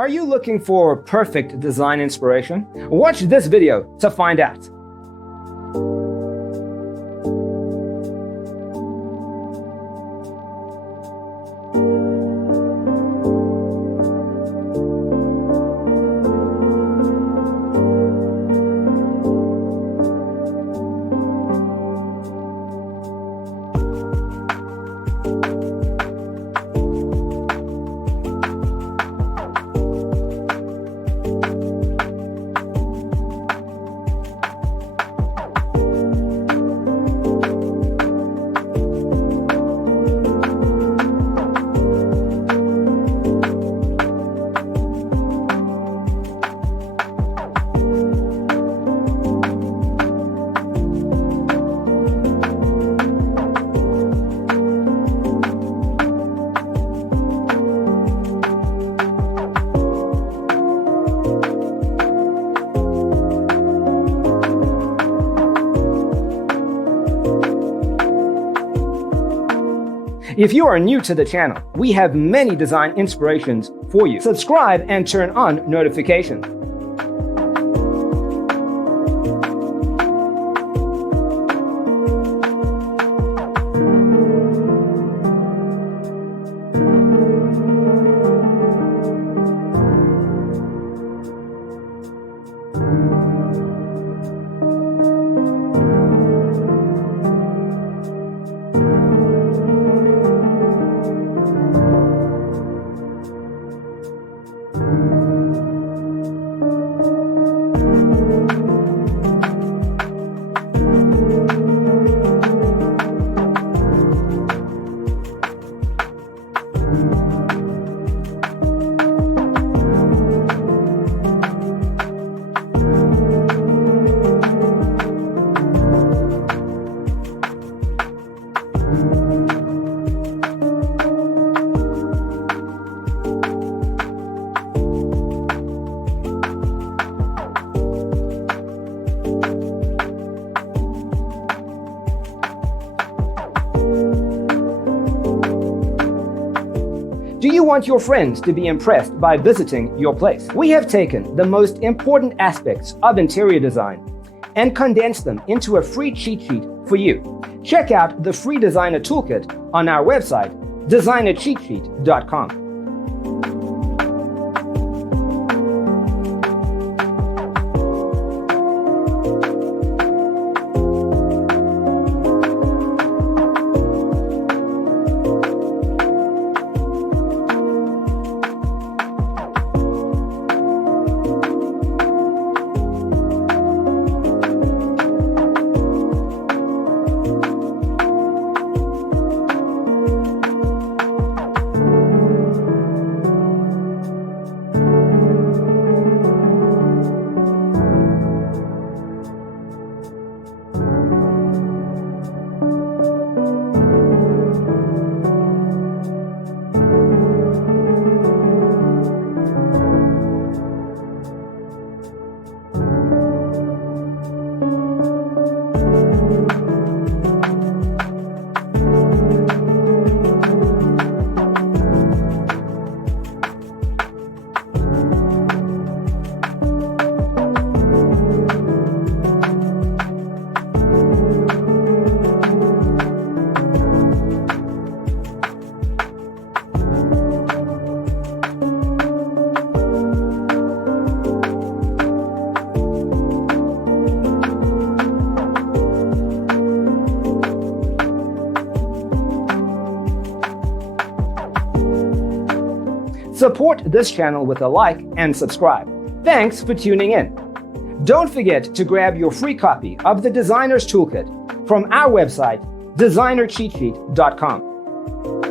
Are you looking for perfect design inspiration? Watch this video to find out. If you are new to the channel, we have many design inspirations for you. Subscribe and turn on notifications. Do you want your friends to be impressed by visiting your place? We have taken the most important aspects of interior design and condensed them into a free cheat sheet for you. Check out the free designer toolkit on our website, designercheatsheet.com. Support this channel with a like and subscribe. Thanks for tuning in. Don't forget to grab your free copy of the Designer's Toolkit from our website, designercheatsheet.com.